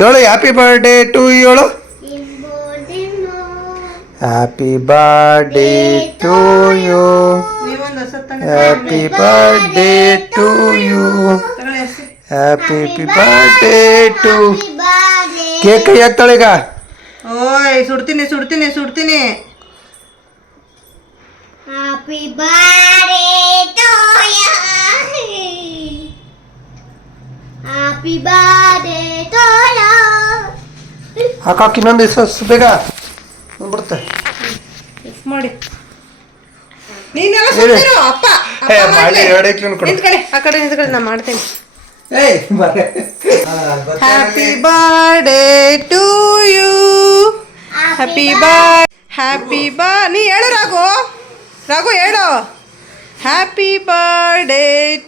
ಹೇಳು happy birthday to ಹೇಳು. Happy birthday to you. Happy birthday to you. Happy birthday to. Cake ಕೈ ಹಾಕ್ತಾಳೆ ಈಗ. ಓಯ್ ಸುಡ್ತೀನಿ ಸುಡ್ತೀನಿ ಸುಡ್ತೀನಿ. Happy birthday to you. Happy birthday to you. ಹಾಕಾಕ ಇನ್ನೊಂದು ದಿವಸ ಬೇಗ ಬಿಡುತ್ತೆ ಮಾಡಿ. ನೀನೆಲ್ಲ ಸುಡ್ತಿರು ಅಪ್ಪ. ನಿಂತ್ಕೊಳ್ಳಿ ಆ ಕಡೆ ನಿಂತ್ಕೊಳ್ಳಿ ನಾ ಮಾಡ್ತೀನಿ. Happy birthday to you. Happy ನೀ ಹೇಳು ರಾಘು. ರಾಘು ಹೇಳು. Happy birthday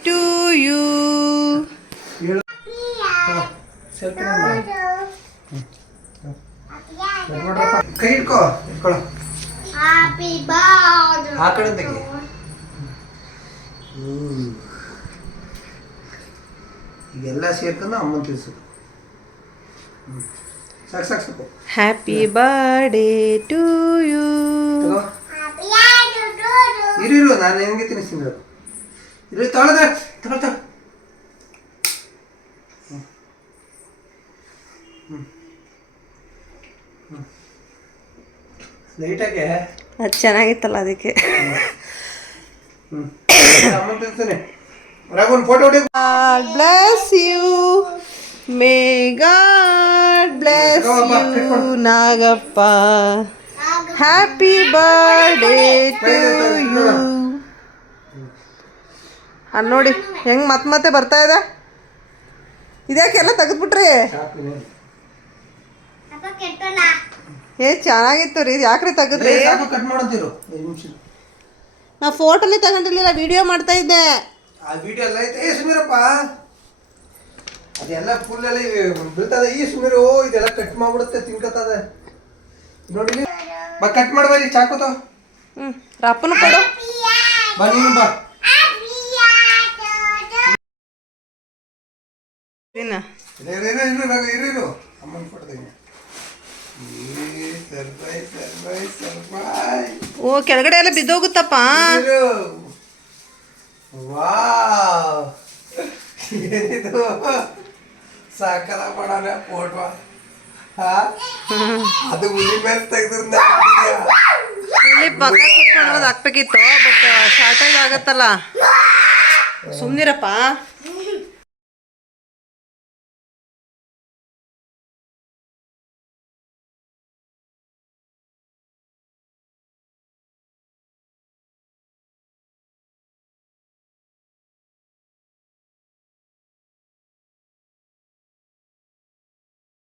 to you. ಕೈ ಇಟ್ಕೋ ಇಟ್ಕೊಳ್ಳೋ. Happy birthday. ಆ ಕಡೆ ತೆಗಿ. ಈಗೆಲ್ಲ ಸೇರ್ಕೊಂಡು ಅಮ್ಮನ ತಿಳಿಸು. ಸಾಕು ಸಾಕು ಸಾಕು. Happy birthday to you. ಇರು ನಾನು ಹೆಂಗೆ ತಿನ್ನಿಸ್ತೀನಿ. ಇರು ತೊಳೆದ ತೊಗೊಳ್ತ. ಲೈಟಾಗೆ ಅದು ಚೆನ್ನಾಗಿತ್ತಲ್ಲ ಅದಕ್ಕೆ. ಅಮ್ಮನ ತಿನ್ನಿಸ್ತಾನೆ. ರಾಘವನ್ ಫೋಟೋ ಹೊಡಿ. God bless you. May God bless you, Nagappa. Happy birthday to you. ಅಲ್ಲಿ ನೋಡಿ ಹೆಂಗೆ ಮತ್ತೆ ಬರ್ತಾ ಇದೆ. ಇದ್ಯಾಕೆಲ್ಲ ತೆಗೆದ್ಬಿಟ್ರಿ. ಚೆನ್ನಾಗಿತ್ತು ರೀ. ಯಾಕ್ರಿ ತೆಗೆದ್ರಿ. ಕಟ್ ಮಾಡೋದಿರು. ನಾ ಫೋಟೋಲಿ ತಗೊಂಡಿರ್ಲಿಲ್ಲ, ವಿಡಿಯೋ ಮಾಡ್ತಾ ಇದ್ದೆ. ಆ ವಿಡಿಯೋ ಎಲ್ಲ ಐತೆ ಸುಮೀರಪ್ಪ. ಅದೆಲ್ಲ ಫುಲ್ ಎಲ್ಲ ಬೀಳ್ತದೆ. ಈ ಸುಮೀರು ಇದೆಲ್ಲ ಕಟ್ ಮಾಡ್ಬಿಡುತ್ತೆ, ತಿನ್ಕತ್ತದೆ ನೋಡಿ. ಬಾ ಕಟ್ ಮಾಡ್ಬಾರಿ ಚಾಕೋತ. ರಪ್ಪನು ಕೊಡು. ಬಾ ನೀನು ಬಾ. ಇರು ಅಮ್ಮನ ಕೊಡ್ತೀನಿ. ಓ ಕೆಳಗಡೆ ಎಲ್ಲ ಬಿದ್ದೋಗುತ್ತಪ್ಪ. ವಾವ್ ಏನಿದು ಸಾಕರ ಮಾಡೋಣ ಫೋಟೋ. ಅದು ಹುಲಿ ಮೇಲೆ ತೆಗೆದ್ರೆ ಹುಲಿ ಪಕ್ಕ ಕುತ್ಕೊಳ್ಳೋದು ಹಾಕ್ಬೇಕಿತ್ತು. ಬಟ್ ಶಾರ್ಟೇಜ್ ಆಗತ್ತಲ್ಲ. ಸುಮ್ನಿರಪ್ಪ.